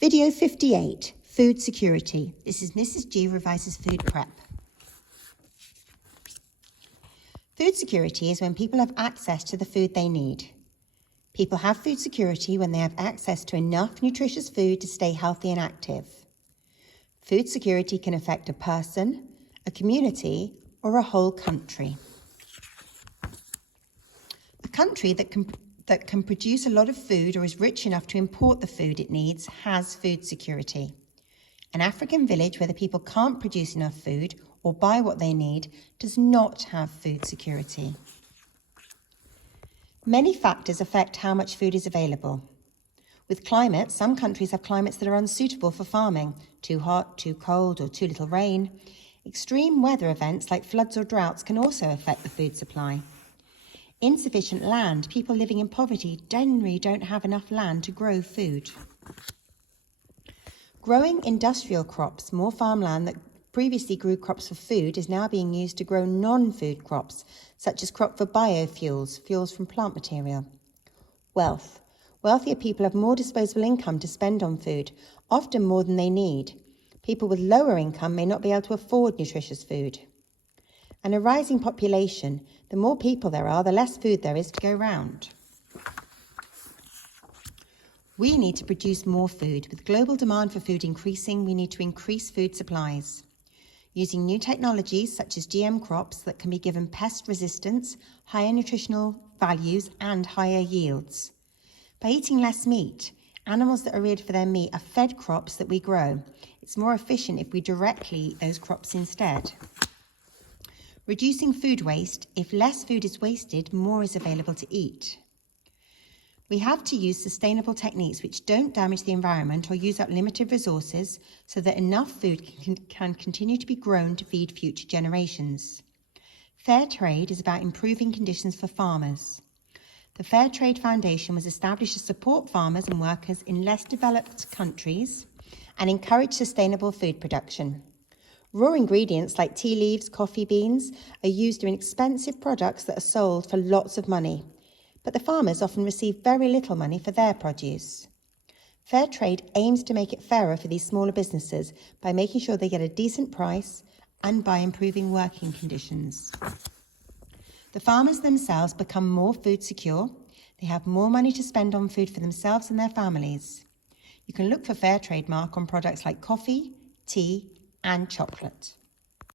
Video 58, Food Security. This is Mrs. G revises food prep. Food security is when people have access to the food they need. People have food security when they have access to enough nutritious food to stay healthy and active. Food security can affect a person, a community, or a whole country. A country that can produce a lot of food or is rich enough to import the food it needs has food security. An African village where the people can't produce enough food or buy what they need does not have food security. Many factors affect how much food is available. With climate, some countries have climates that are unsuitable for farming, too hot, too cold, or too little rain. Extreme weather events like floods or droughts can also affect the food supply. Insufficient land. People living in poverty generally don't have enough land to grow food. Growing industrial crops, more farmland that previously grew crops for food is now being used to grow non-food crops, such as crop for biofuels, fuels from plant material. Wealth. Wealthier people have more disposable income to spend on food, often more than they need. People with lower income may not be able to afford nutritious food. And a rising population. The more people there are, the less food there is to go round. We need to produce more food. With global demand for food increasing, we need to increase food supplies. Using new technologies such as GM crops that can be given pest resistance, higher nutritional values and higher yields. By eating less meat, animals that are reared for their meat are fed crops that we grow. It's more efficient if we directly eat those crops instead. Reducing food waste. If less food is wasted, more is available to eat. We have to use sustainable techniques which don't damage the environment or use up limited resources so that enough food can continue to be grown to feed future generations. Fair trade is about improving conditions for farmers. The Fair Trade Foundation was established to support farmers and workers in less developed countries and encourage sustainable food production. Raw ingredients like tea leaves, coffee beans are used in expensive products that are sold for lots of money, but the farmers often receive very little money for their produce. Fair trade aims to make it fairer for these smaller businesses by making sure they get a decent price and by improving working conditions. The farmers themselves become more food secure. They have more money to spend on food for themselves and their families. You can look for Fair Trade mark on products like coffee, tea, and chocolate.